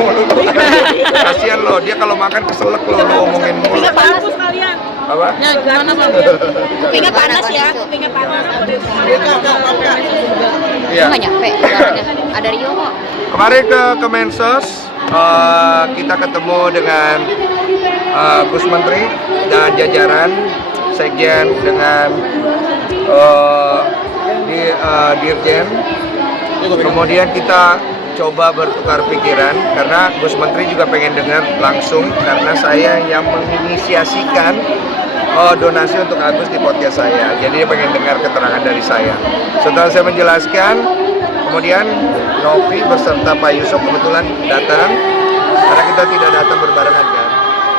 mulu. Kasihan lo, dia kalau makan keselak lo ngomongin mulu. Kupingnya panas sekalian. Apa? Ya gimana bang? Kupingnya panas ya, kupingnya panas. Iya. Nggak nyampe, ada Rio kok. Kemarin ke Kemensos, kita ketemu dengan Gus Menteri dan jajaran Sekjen dengan Dirjen. Kemudian kita coba bertukar pikiran karena Gus Menteri juga pengen dengar langsung karena saya yang menginisiasikan donasi untuk Agus di podcast saya. Jadi dia pengen dengar keterangan dari saya. Setelah saya menjelaskan, kemudian Novi beserta Pak Yusuf kebetulan datang karena kita tidak datang berbarengan kan.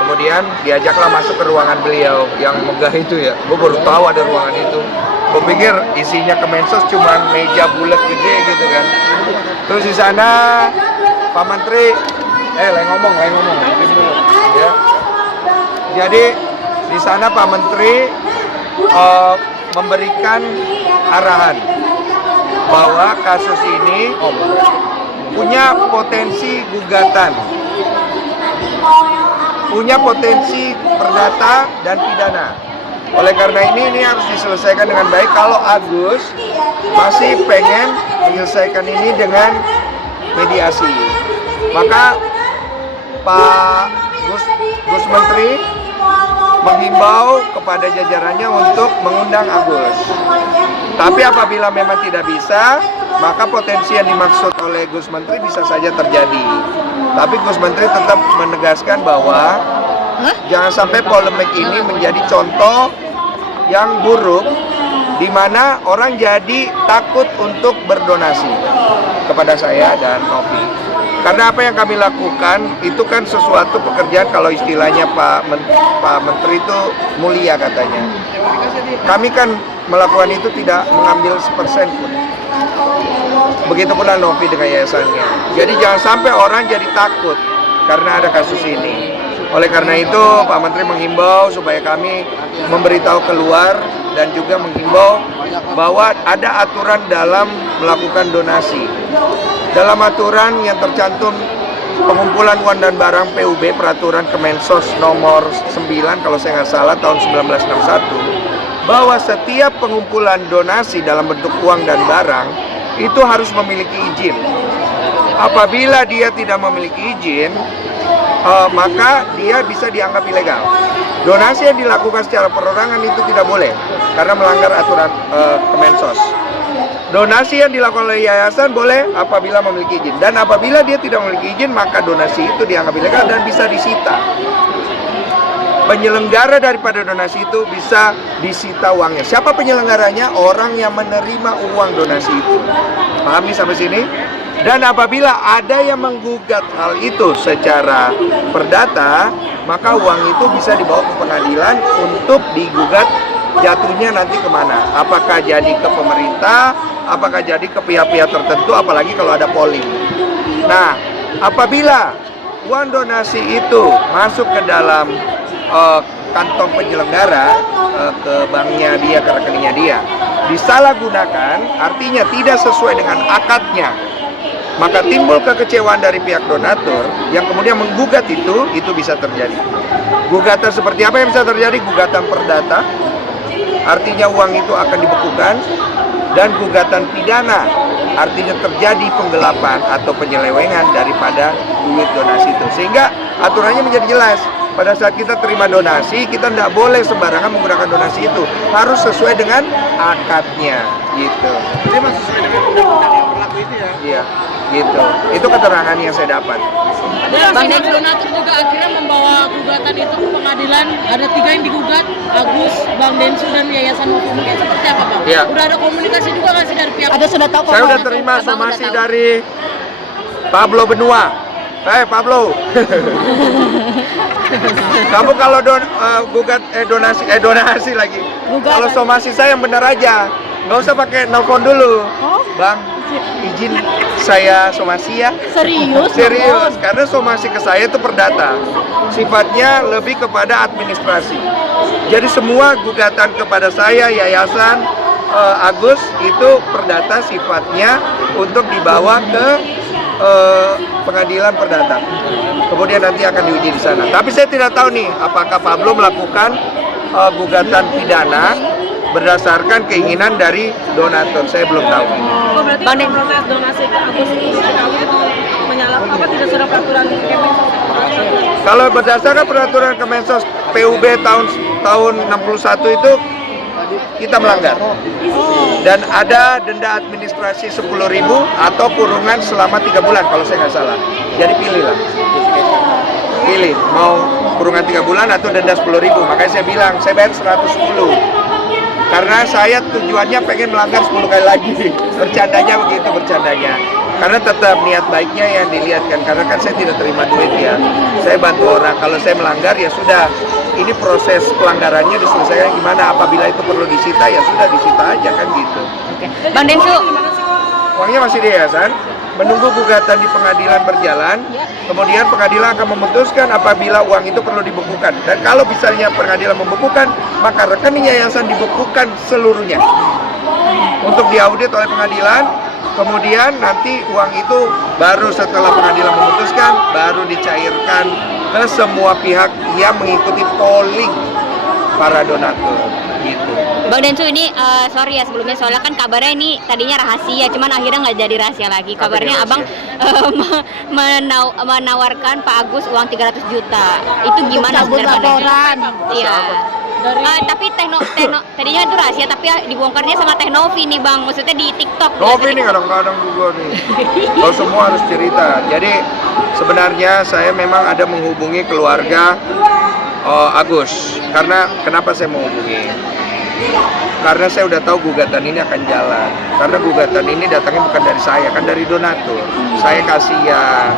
Kemudian diajaklah masuk ke ruangan beliau yang megah itu ya. Gue baru tahu ada ruangan itu. Gue pikir isinya Kemensos cuma meja bulat gede gitu kan. Terus di sana Pak Menteri, lain ngomong ya. Jadi di sana Pak Menteri memberikan arahan bahwa kasus ini punya potensi gugatan, punya potensi perdata dan pidana. Oleh karena ini harus diselesaikan dengan baik. Kalau Agus masih pengen menyelesaikan ini dengan mediasi, maka Pak Gus Menteri menghimbau kepada jajarannya untuk mengundang Agus. Tapi apabila memang tidak bisa, maka potensi yang dimaksud oleh Gus Menteri bisa saja terjadi. Tapi Gus Menteri tetap menegaskan bahwa jangan sampai polemik ini menjadi contoh yang buruk di mana orang jadi takut untuk berdonasi kepada saya dan Novi. Karena apa yang kami lakukan itu kan sesuatu pekerjaan, kalau istilahnya Pak Menteri itu mulia katanya. Kami kan melakukan itu tidak mengambil sepersen pun. Begitu pula Novi dengan yayasannya. Jadi jangan sampai orang jadi takut karena ada kasus ini. Oleh karena itu Pak Menteri menghimbau supaya kami memberitahu keluar dan juga menghimbau bahwa ada aturan dalam melakukan donasi. Dalam aturan yang tercantum pengumpulan uang dan barang PUB Peraturan Kemensos nomor 9 kalau saya nggak salah tahun 1961, bahwa setiap pengumpulan donasi dalam bentuk uang dan barang itu harus memiliki izin. Apabila dia tidak memiliki izin, maka dia bisa dianggap ilegal. Donasi yang dilakukan secara perorangan itu tidak boleh karena melanggar aturan Kemensos. Donasi yang dilakukan oleh yayasan boleh apabila memiliki izin, dan apabila dia tidak memiliki izin maka donasi itu dianggap ilegal dan bisa disita. Penyelenggara daripada donasi itu bisa disita uangnya. Siapa penyelenggaranya? Orang yang menerima uang donasi itu. Pahami sampai sini? Dan apabila ada yang menggugat hal itu secara perdata, maka uang itu bisa dibawa ke pengadilan untuk digugat jatuhnya nanti kemana. Apakah jadi ke pemerintah, apakah jadi ke pihak-pihak tertentu, apalagi kalau ada polling. Nah, apabila uang donasi itu masuk ke dalam kantong penyelenggara, ke banknya dia, ke rekeningnya dia, disalahgunakan, artinya tidak sesuai dengan akadnya, maka timbul kekecewaan dari pihak donatur yang kemudian menggugat itu bisa terjadi. Gugatan seperti apa yang bisa terjadi? Gugatan perdata, artinya uang itu akan dibekukan, dan gugatan pidana, artinya terjadi penggelapan atau penyelewengan daripada duit donasi itu. Sehingga aturannya menjadi jelas. Pada saat kita terima donasi, kita tidak boleh sembarangan menggunakan donasi itu. Harus sesuai dengan akadnya, gitu. Jadi masih sesuai dengan undang-undang yang berlaku itu ya? Iya, gitu. Itu keterangan yang saya dapat. Bang Donatur juga akhirnya membawa gugatan itu ke pengadilan. Ada 3 yang digugat, Agus, Bang Densu, dan Yayasan Novi. Mungkin seperti apa Bang? Iya. Udah ada komunikasi juga nggak sih dari pihak? Ada sudah tahu kok. Saya udah terima somasi dari Pablo Benua. Pablo, kamu kalau donasi lagi. Kalau somasi saya yang benar aja, nggak usah pakai nelfon dulu. Bang, izin saya somasi ya. Serius, karena somasi ke saya itu perdata, sifatnya lebih kepada administrasi. Jadi semua gugatan kepada saya, yayasan Agus itu perdata sifatnya untuk dibawa ke pengadilan perdata. Kemudian nanti akan diuji di sana. Tapi saya tidak tahu nih apakah Pablo melakukan gugatan pidana berdasarkan keinginan dari donatur. Saya belum tahu. Oh, berarti Bang Den- proses donasi ke Agus itu menyalahi apa tidak sudah peraturan Kemensos? Kalau berdasarkan peraturan Kemensos PUB tahun 61 itu kita melanggar. Dan ada denda administrasi 10.000 atau kurungan selama 3 bulan kalau saya nggak salah. Jadi pilihlah. Pilih mau kurungan 3 bulan atau denda 10.000. Makanya saya bilang saya bayar 110. Karena saya tujuannya pengen melanggar 10 kali lagi. Bercandanya begitu, bercandanya. Karena tetap niat baiknya yang dilihatkan. Karena kan saya tidak terima duit ya. Saya bantu orang. Kalau saya melanggar ya sudah. Ini proses pelanggarannya diselesaikan gimana. Apabila itu perlu disita ya sudah disita aja kan gitu. Bang Densu, Uangnya masih di yayasan. Menunggu gugatan di pengadilan berjalan. Kemudian pengadilan akan memutuskan apabila uang itu perlu dibukukan. Dan kalau misalnya pengadilan membukukan, maka rekening yayasan dibukukan seluruhnya. Untuk diaudit oleh pengadilan, kemudian nanti uang itu baru setelah pengadilan memutuskan, baru dicairkan ke semua pihak yang mengikuti polling para donatur. Gitu. Bang Densu ini sorry ya sebelumnya soalnya kan kabarnya ini tadinya rahasia, cuman akhirnya nggak jadi rahasia lagi. Kabarnya rahasia? Abang menawarkan Pak Agus uang 300 juta. Itu gimana sebenarnya Bang Densu? Iya. Tapi tadinya itu rahasia tapi dibongkarnya sama Teh Novi nih Bang. Maksudnya di TikTok. Novi nih kadang-kadang juga nih. Kalau semua harus cerita. Jadi sebenarnya saya memang ada menghubungi keluarga Agus. Karena kenapa saya menghubungi? Karena saya udah tahu gugatan ini akan jalan. Karena gugatan ini datangnya bukan dari saya, kan dari donatur. Saya kasihan.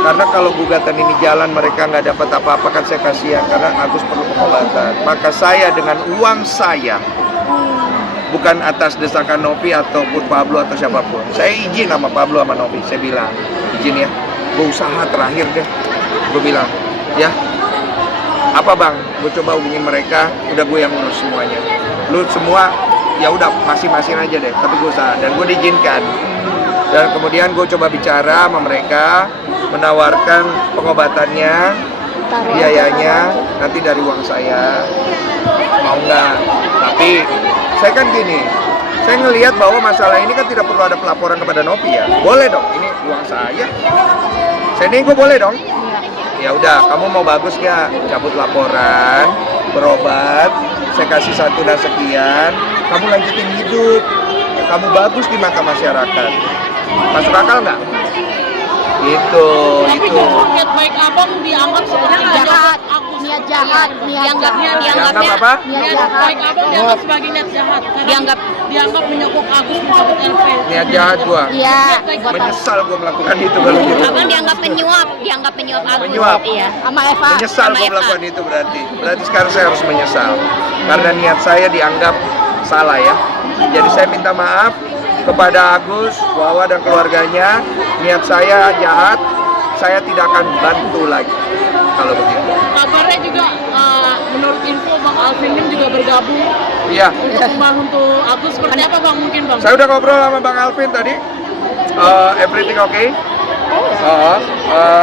Karena kalau gugatan ini jalan mereka nggak dapat apa-apa kan saya kasihan. Karena Agus perlu pengobatan. Maka saya dengan uang saya, bukan atas desakan Novi ataupun Pablo atau siapapun. Saya izin sama Pablo sama Novi. Saya bilang izin ya, gue usaha terakhir deh. Gue bilang ya. Apa bang, gue coba hubungin mereka, udah gue yang ngurus semuanya. Lu semua, ya udah masing-masing aja deh, tapi gue usaha dan gue diizinkan. Dan kemudian gue coba bicara sama mereka, menawarkan pengobatannya, biayanya nanti dari uang saya, mau nggak? Tapi saya kan gini, saya ngelihat bahwa masalah ini kan tidak perlu ada pelaporan kepada Novi ya. Boleh dong, ini uang saya. Saya nego boleh dong. Ya udah, kamu mau bagus nggak? Cabut laporan, berobat, saya kasih santunan sekian, kamu lanjutin hidup, kamu bagus di mata masyarakat. Masuk akal nggak? Itu. Niat baik abang dianggap sebagai jahat, Agus. niat jahat, Dianggap Dianggap apa? Niat baik abang dianggap sebagai niat jahat. Karena dianggap menyokong Agus mencabut LP. Niat jahat gua. Iya, Menyesal gua melakukan itu kalau gitu. Abang dianggap penyuap Agus. Penyuap. Iya. sama Eva. Menyesal Sama gua Eva. melakukan itu berarti. Berarti sekarang saya harus menyesal. Karena niat saya dianggap salah ya. Jadi saya minta maaf kepada Agus, Wawa dan keluarganya. Niat saya jahat, saya tidak akan bantu lagi kalau begitu. Kabarnya juga menurut info Bang Alvin juga bergabung Iya, untuk membantu Agus. Seperti apa Bang mungkin Bang? saya udah ngobrol sama Bang Alvin tadi. Everything okay?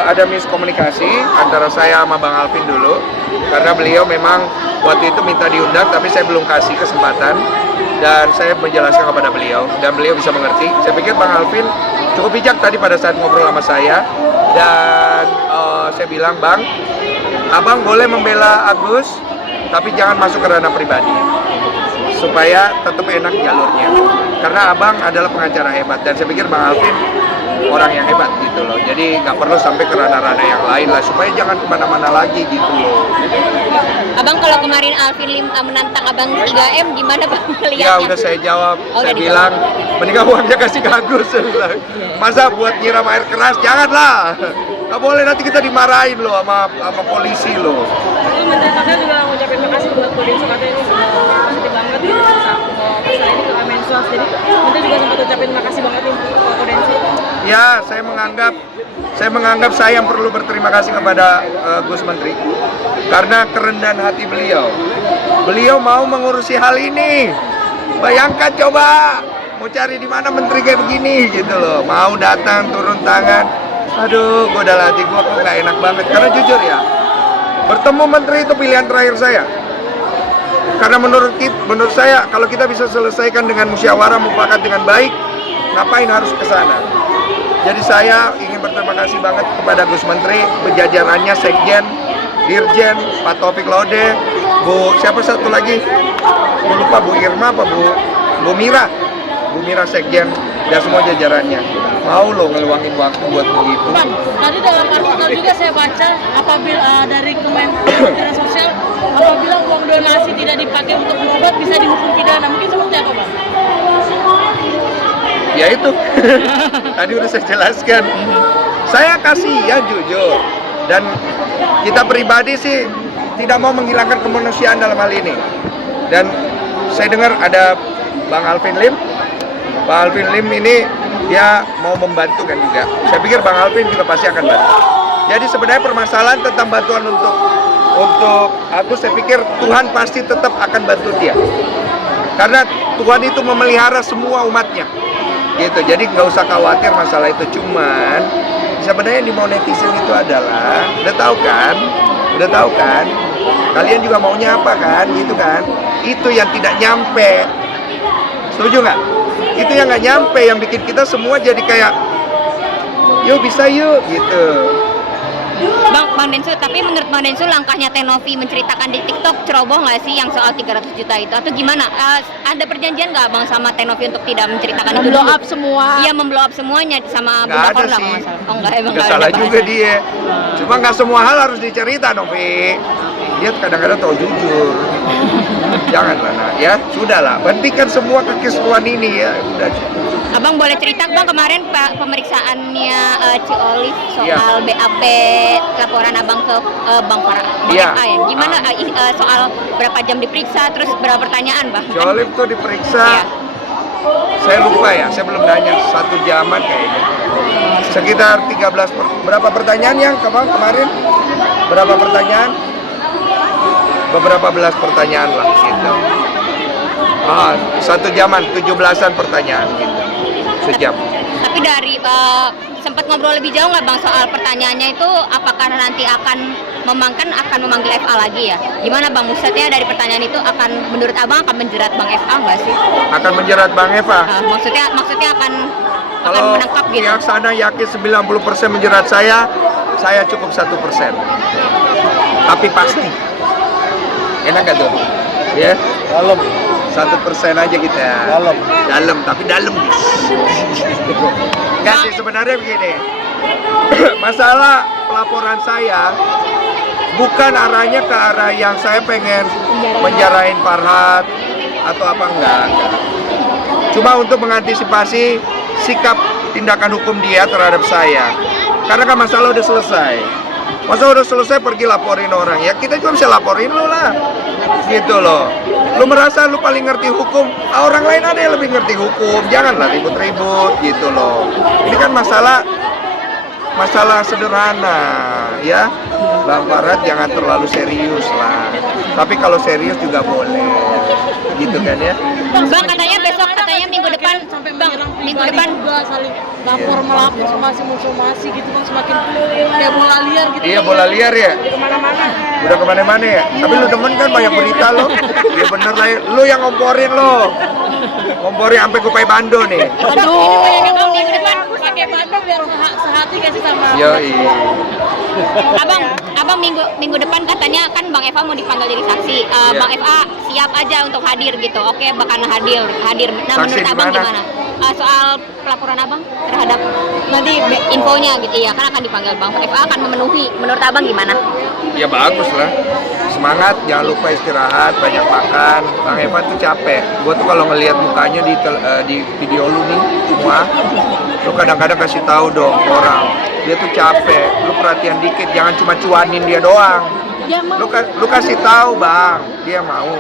Ada miskomunikasi antara saya sama Bang Alvin dulu karena beliau memang waktu itu minta diundang tapi saya belum kasih kesempatan dan saya menjelaskan kepada beliau dan beliau bisa mengerti. Saya pikir Bang Alvin cukup bijak tadi pada saat ngobrol sama saya dan saya bilang Bang, Abang boleh membela Agus tapi jangan masuk ke ranah pribadi supaya tetap enak jalurnya karena Abang adalah pengacara hebat dan saya pikir Bang Alvin orang yang hebat gitu loh, jadi nggak perlu sampai ke ranah-ranah yang lain lah supaya jangan kemana-mana lagi gitu loh. Abang kalau kemarin Alvin Lim menantang Abang 3M gimana Bang melihatnya? Ya udah saya jawab, Oh, saya udah bilang mendingan uangnya kasih ke Agus. Saya bilang. Masa buat nyiram air keras, janganlah. Nggak boleh nanti kita dimarahin loh sama polisi loh. Ini Menteri Sosial juga ngucapin makasih buat Kodenso katanya ini positif banget gitu masalah ini ke Kemensos. Jadi Menteri juga sempat ucapin makasih banget nih ke Kodenso. Ya, saya menganggap saya yang perlu berterima kasih kepada Gus Menteri karena kerendahan hati beliau. Beliau mau mengurusi hal ini. Bayangkan coba mau cari di mana menteri kayak begini gitu loh. Mau datang turun tangan. Aduh, gue udah latih gue kok nggak enak banget. Karena jujur ya, bertemu menteri itu pilihan terakhir saya. Karena menurut saya kalau kita bisa selesaikan dengan musyawarah mufakat dengan baik, ngapain harus ke sana? Jadi saya ingin berterima kasih banget kepada Gus Menteri, berjajarannya, Sekjen, Dirjen, Pak Taufik Laude, Bu siapa satu lagi? Gue lupa, Bu Irma apa Bu Mira Sekjen, dan semua jajarannya. Mau lo ngeluangin waktu buat begitu. Bang, tadi dalam artikel juga saya baca apabila dari Kementerian Sosial, apabila uang donasi tidak dipakai untuk berobat bisa dihukum pidana. Mungkin seperti apa, Bang? Ya itu, tadi udah saya jelaskan. Saya kasih ya jujur, dan kita pribadi sih tidak mau menghilangkan kemanusiaan dalam hal ini. Dan saya dengar ada Bang Alvin Lim. Bang Alvin Lim ini dia mau membantu kan juga. Saya pikir Bang Alvin juga pasti akan bantu. Jadi sebenarnya permasalahan tentang bantuan untuk aku, saya pikir Tuhan pasti tetap akan bantu dia. Karena Tuhan itu memelihara semua umatnya. Gitu. Jadi nggak usah khawatir masalah itu. Cuman sebenarnya yang di netizen itu adalah udah tahu kan kalian juga maunya apa kan, gitu kan. Itu yang tidak nyampe. Setuju nggak? Itu yang nggak nyampe, yang bikin kita semua jadi kayak yuk bisa yuk gitu. Bang Densu, tapi menurut Bang Densu langkahnya Tenovi menceritakan di TikTok ceroboh nggak sih yang soal 300 juta itu, atau gimana? Ada perjanjian nggak Bang sama Tenovi untuk tidak menceritakan itu? Blow up semua. Iya, memblow up semuanya sama Bunda Nggak ada Korla sih. kalau nggak salah. Oh enggak, emang Nggak nggak salah ada juga bahasa. dia. Cuma nggak semua hal harus dicerita Novi. Dia kadang-kadang tahu jujur. Janganlah nak, ya sudahlah. Hentikan semua kekisruhan ini ya. Udah. Abang boleh cerita Bang kemarin pemeriksaannya Ci Olive soal Iya. BAP laporan Abang ke Bang Iya. FA ya. Gimana soal berapa jam diperiksa, terus berapa pertanyaan Bang? Jolip tuh diperiksa. Iya. Saya lupa ya, saya belum nanya 1 jaman kayaknya. Sekitar 13 berapa pertanyaan yang kemarin? Berapa pertanyaan? Beberapa belas pertanyaan lah gitu. 1 jaman, 17-an pertanyaan gitu. Sejam. Tapi dari sempat ngobrol lebih jauh nggak Bang soal pertanyaannya itu, apakah nanti akan memanggil FA lagi ya? Gimana Bang, maksudnya dari pertanyaan itu menurut Abang akan menjerat Bang FA nggak sih? Akan menjerat Bang Eva. Maksudnya akan Kalau menangkap gitu. pihak sana yakin 90% menjerat saya cukup 1%. Tapi pasti. Enak gak tuh? Ya? Dalam. 1% aja kita. Dalam, tapi dalam. Enggak sih, sebenarnya begini. Masalah pelaporan saya bukan arahnya ke arah yang saya pengen menjarahin Farhad atau apa enggak. Cuma untuk mengantisipasi sikap tindakan hukum dia terhadap saya. Karena kan masalah udah selesai. Masa udah selesai pergi laporin orang, ya kita juga bisa laporin lo lah, gitu loh. Lu merasa lu paling ngerti hukum, orang lain ada yang lebih ngerti hukum, janganlah ribut-ribut gitu loh. Ini kan masalah sederhana, ya. Bang Farhad jangan terlalu serius lah, tapi kalau serius juga boleh, gitu kan ya. Bang katanya minggu depan, Bang minggu depan juga saling lapor melapor somasi gitu Bang, semakin kayak bola liar gitu. Iya, bola liar ya. Udah kemana-mana ya. Tapi lu demen kan banyak berita lo. Ya bener lah, lu yang ngomporin lo. Ngomporin sampai Kupai Bando nih. Aduh, Bang minggu depan Pakai bando biar sehati gak sih sama Yoi. Abang minggu depan katanya kan Bang Eva mau dipanggil jadi saksi. Iya. Bang Eva siap aja untuk hadir gitu. Oke, bakal hadir. Nah, Saksi menurut di Abang mana? gimana? Soal pelaporan Abang terhadap nanti infonya gitu ya, kan akan dipanggil Bang Eva akan memenuhi. Menurut Abang gimana? Ya bagus lah. Semangat, jangan lupa istirahat, banyak makan. Bang Eva tuh capek. Gua tuh kalau ngelihat mukanya di video lu nih semua, lu kadang-kadang kasih tahu dong orang. Dia tuh capek. Lu perhatian dikit, jangan cuma cuanin dia doang. Lu kasih tahu Bang, dia mau.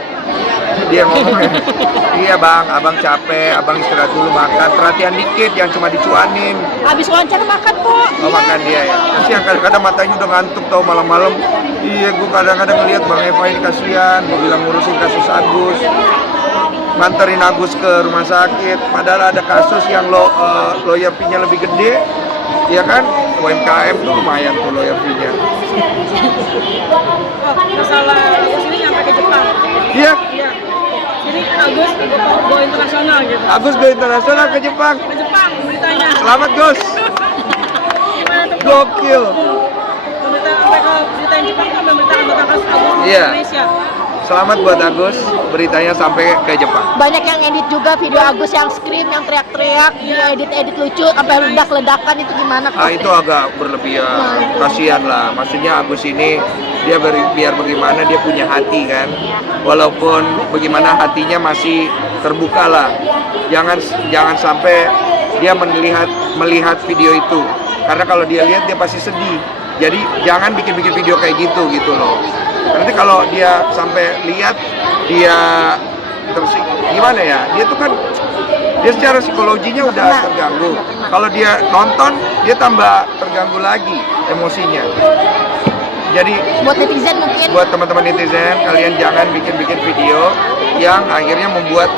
Dia ngomong, iya Bang, Abang capek, Abang istirahat dulu makan. Perhatian dikit, jangan cuma dicuanin. habis wawancara makan kok. Oh makan dia ya. Kasihan kadang-kadang matanya udah ngantuk tau malam-malam. Iya, gue kadang-kadang ngeliat Bang Eva ini kasihan. Gue bilang ngurusin kasus Agus. nganterin Agus ke rumah sakit, padahal ada kasus yang lawyer fee-nya lebih gede, ya kan? UMKM tuh lumayan tuh lawyer fee-nya. Oh, masalah Agus ini nyampe ke Jepang. Iya, Iya. Jadi Agus go internasional gitu. Agus go internasional ke Jepang. Ke Jepang beritanya. Selamat Gus, Gimana tuh? gokil. Berita sampai ke berita yang Jepang tuh memberitakan tentang kasus Agus di Iya. Indonesia. Selamat buat Agus, beritanya sampai ke Jepang. Banyak yang edit juga video Agus yang scream, yang teriak-teriak, edit lucu, sampai ledak-ledakan itu gimana? Ah, itu agak berlebihan, kasihan lah. Maksudnya Agus ini dia biar bagaimana dia punya hati kan, walaupun bagaimana hatinya masih terbuka lah. Jangan sampai dia melihat video itu, karena kalau dia lihat dia pasti sedih. Jadi jangan bikin video kayak gitu loh. Nanti kalau dia sampai lihat dia terus gimana ya? Dia tuh kan dia secara psikologinya udah terganggu. Kalau dia nonton dia tambah terganggu lagi emosinya. Jadi Buat netizen mungkin. buat teman-teman netizen, kalian jangan bikin video yang akhirnya membuat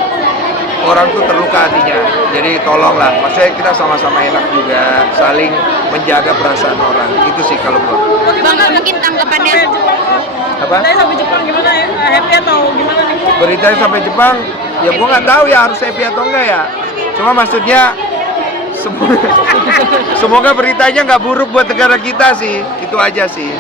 orang tuh terluka hatinya. Jadi tolonglah, maksudnya kita sama-sama enak juga, saling menjaga perasaan orang. Itu sih kalau gua. Bang, mungkin tanggapannya Apa? Saya sampai Jepang gimana ya? Happy atau gimana nih? Beritanya sampai Jepang, ya gua nggak tahu ya harus happy atau enggak ya. Cuma maksudnya semoga beritanya nggak buruk buat negara kita sih. Itu aja sih.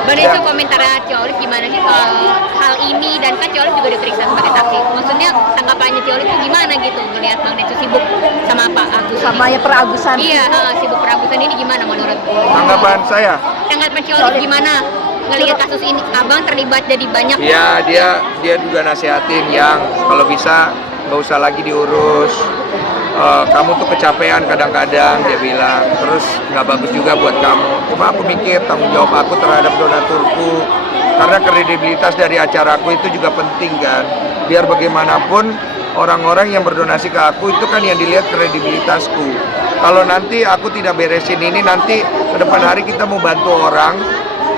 Bang Ya. itu komentarnya Cio Olive gimana sih soal hal ini, dan kan Cio Olive juga diperiksa sebagai saksi. Maksudnya tanggapannya Cio Olive itu gimana gitu melihat Bang Densu sibuk sama Pak Agus? Sama ya peragusan. Iya, sibuk peragusan ini gimana menurut? Tanggapan saya, Tanggapan Cio Olive gimana ngelihat kasus ini? Abang terlibat jadi banyak. ya dia juga nasihatin yang kalau bisa nggak usah lagi diurus. Kamu tuh kecapean kadang-kadang, dia bilang, terus nggak bagus juga buat kamu. Cuma aku mikir tanggung jawab aku terhadap donaturku, karena kredibilitas dari acaraku itu juga penting kan. Biar bagaimanapun orang-orang yang berdonasi ke aku itu kan yang dilihat kredibilitasku. Kalau nanti aku tidak beresin ini, nanti ke depan hari kita mau bantu orang,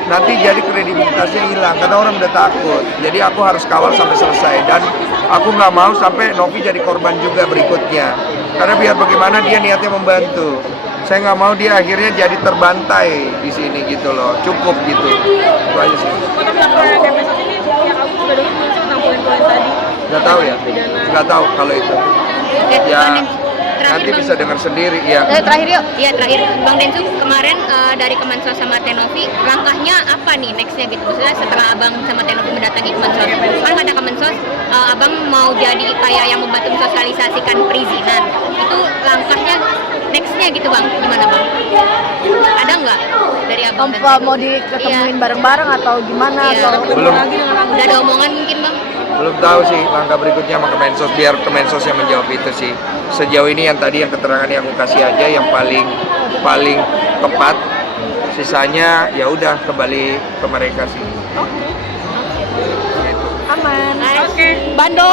nanti jadi kredibilitasnya hilang karena orang udah takut. Jadi aku harus kawal sampai selesai, dan aku nggak mau sampai Novi jadi korban juga berikutnya, karena biar bagaimana dia niatnya membantu. Saya nggak mau dia akhirnya jadi terbantai di sini gitu loh. Cukup gitu, itu aja sih. Oh, tapi laporan DPS ini yang aku sudah dengar muncul tentang poin-poin tadi. Nggak tahu ya, nggak tahu kalau itu. Oke, Ya Bang Densu, terakhir nanti Bang. bisa dengar sendiri ya. Terakhir yuk. Iya terakhir, Bang Densu kemarin dari Kemensos sama Tenovi, langkahnya apa nih nextnya gitu? Maksudnya setelah Abang sama Tenovi mendatangi Kemensos, kan kata Kemensos, Abang mau jadi kayak yang membantu mensosialisasikan perizinan. Itu langkahnya nextnya gitu Bang, gimana Bang? Ada nggak dari Abang? dan Apa Tenovi? mau diketemuin bareng-bareng atau gimana? Iya. Atau Belum. Udah ada omongan mungkin Bang? Belum tahu sih langkah berikutnya sama Kemensos, biar Kemensos yang menjawab itu sih. Sejauh ini yang tadi yang keterangan yang aku kasih aja yang paling tepat. Sisanya ya udah kembali ke mereka sih. aman. Oke. Bando.